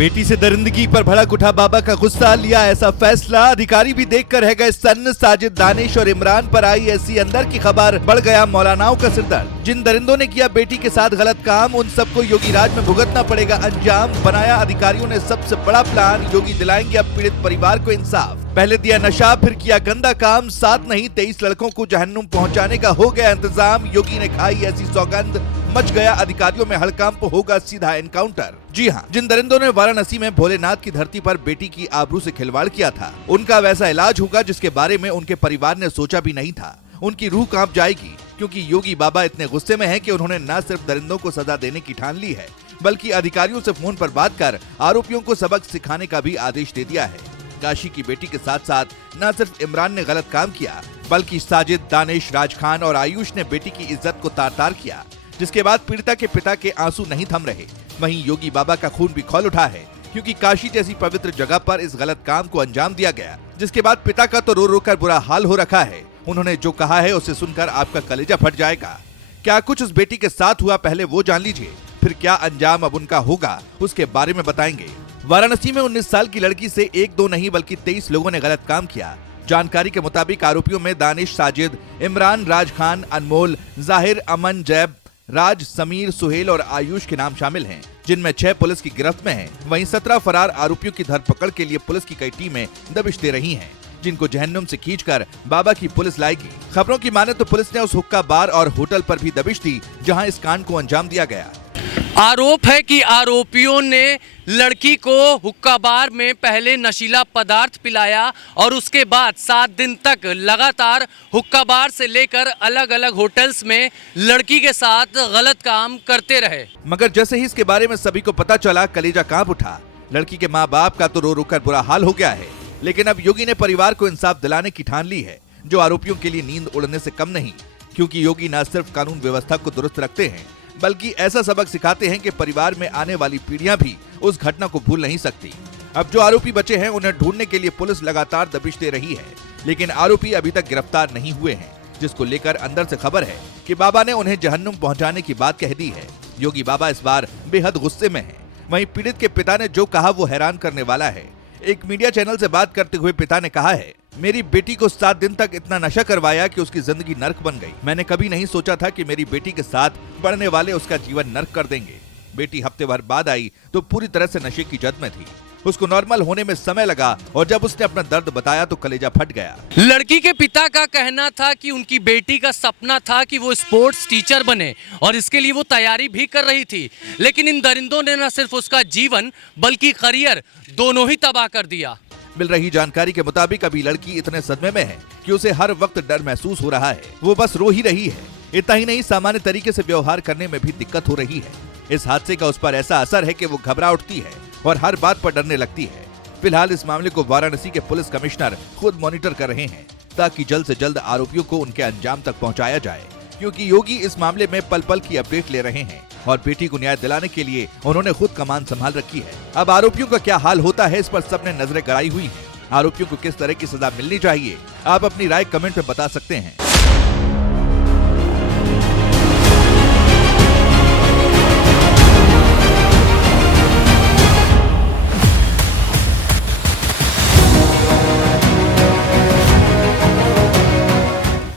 बेटी से दरिंदगी पर भड़क उठा बाबा का गुस्सा, लिया ऐसा फैसला। अधिकारी भी देखकर रह गए सन्न। साजिद, दानिश और इमरान पर आई ऐसी अंदर की खबर, बढ़ गया मौलानाओं का सिरदर्द। जिन दरिंदों ने किया बेटी के साथ गलत काम, उन सबको योगी राज में भुगतना पड़ेगा अंजाम। बनाया अधिकारियों ने सबसे बड़ा प्लान, योगी दिलाएंगे अब पीड़ित परिवार को इंसाफ। पहले दिया नशा, फिर किया गंदा काम। 7 नहीं 23 लड़कों को जहन्नुम पहुंचाने का हो गया इंतजाम। योगी ने खाई ऐसी सौगंध, मच गया अधिकारियों में हड़कंप, होगा सीधा एनकाउंटर। जी हां, जिन दरिंदों ने वाराणसी में भोलेनाथ की धरती पर बेटी की आबरू से खिलवाड़ किया था, उनका वैसा इलाज होगा जिसके बारे में उनके परिवार ने सोचा भी नहीं था। उनकी रूह कांप जाएगी, क्योंकि योगी बाबा इतने गुस्से में हैं कि उन्होंने न सिर्फ दरिंदों को सजा देने की ठान ली है, बल्कि अधिकारियों से फोन पर बात कर आरोपियों को सबक सिखाने का भी आदेश दे दिया है। काशी की बेटी के साथ साथ न सिर्फ इमरान ने गलत काम किया, बल्कि साजिद, दानिश, राज खान और आयुष ने बेटी की इज्जत को तार-तार किया, जिसके बाद पीड़िता के पिता के आंसू नहीं थम रहे। वहीं योगी बाबा का खून भी खौल उठा है, क्योंकि काशी जैसी पवित्र जगह पर इस गलत काम को अंजाम दिया गया, जिसके बाद पिता का तो रो रो कर बुरा हाल हो रखा है। उन्होंने जो कहा है उसे सुनकर आपका कलेजा फट जाएगा। क्या कुछ उस बेटी के साथ हुआ, पहले वो जान लीजिए, फिर क्या अंजाम अब उनका होगा उसके बारे में बताएंगे। वाराणसी में 19 साल की लड़की से 1-2 नहीं बल्कि 23 लोगों ने गलत काम किया। जानकारी के मुताबिक आरोपियों में दानिश, साजिद, इमरान, राज खान, अनमोल, जाहिर, अमन, जैब, राज, समीर, सुहेल और आयुष के नाम शामिल हैं, जिनमें 6 पुलिस की गिरफ्त में हैं। वहीं 17 फरार आरोपियों की धरपकड़ के लिए पुलिस की कई टीमें दबिश दे रही हैं, जिनको जहन्नुम से खींचकर बाबा की पुलिस लाएगी। खबरों की माने तो पुलिस ने उस हुक्का बार और होटल पर भी दबिश दी, जहां इस कांड को अंजाम दिया गया। आरोप है कि आरोपियों ने लड़की को हुक्का बार में पहले नशीला पदार्थ पिलाया और उसके बाद 7 दिन तक लगातार हुक्का बार से लेकर अलग अलग होटल्स में लड़की के साथ गलत काम करते रहे। मगर जैसे ही इसके बारे में सभी को पता चला, कलेजा कांप उठा। लड़की के माँ बाप का तो रो रो कर बुरा हाल हो गया है, लेकिन अब योगी ने परिवार को इंसाफ दिलाने की ठान ली है, जो आरोपियों के लिए नींद उड़ने से कम नहीं, क्योंकि योगी न सिर्फ कानून व्यवस्था को दुरुस्त रखते हैं, बल्कि ऐसा सबक सिखाते हैं कि परिवार में आने वाली पीढ़ियां भी उस घटना को भूल नहीं सकती। अब जो आरोपी बचे हैं, उन्हें ढूंढने के लिए पुलिस लगातार दबिश दे रही है, लेकिन आरोपी अभी तक गिरफ्तार नहीं हुए हैं, जिसको लेकर अंदर से खबर है कि बाबा ने उन्हें जहन्नुम पहुंचाने की बात कह दी है। योगी बाबा इस बार बेहद गुस्से में है। वहीं पीड़ित के पिता ने जो कहा वो हैरान करने वाला है। एक मीडिया चैनल से बात करते हुए पिता ने कहा है, मेरी बेटी को 7 दिन तक इतना नशा करवाया कि उसकी जिंदगी नर्क बन गई। मैंने कभी नहीं सोचा था कि मेरी बेटी के साथ बढ़ने वाले उसका जीवन नर्क कर देंगे। बेटी हफ्ते भर बाद आई तो पूरी तरह से नशे की जद में थी। उसको नॉर्मल होने में समय लगा और जब उसने अपना दर्द बताया तो कलेजा फट गया। लड़की के पिता का कहना था कि उनकी बेटी का सपना था कि वो स्पोर्ट्स टीचर बने और इसके लिए वो तैयारी भी कर रही थी, लेकिन इन दरिंदों ने न सिर्फ उसका जीवन बल्कि करियर दोनों ही तबाह कर दिया। मिल रही जानकारी के मुताबिक अभी लड़की इतने सदमे में है कि उसे हर वक्त डर महसूस हो रहा है। वो बस रो ही रही है। इतना ही नहीं, सामान्य तरीके से व्यवहार करने में भी दिक्कत हो रही है। इस हादसे का उस पर ऐसा असर है कि वो घबरा उठती है और हर बात पर डरने लगती है। फिलहाल इस मामले को वाराणसी के पुलिस कमिश्नर खुद मॉनिटर कर रहे हैं, ताकि जल्द से जल्द आरोपियों को उनके अंजाम तक पहुंचाया जाए, क्योंकि योगी इस मामले में पल पल की अपडेट ले रहे हैं और बेटी को न्याय दिलाने के लिए उन्होंने खुद कमान संभाल रखी है। अब आरोपियों का क्या हाल होता है, इस पर सबने नजरें गड़ाई हुई हैं। आरोपियों को किस तरह की सजा मिलनी चाहिए, आप अपनी राय कमेंट में बता सकते हैं।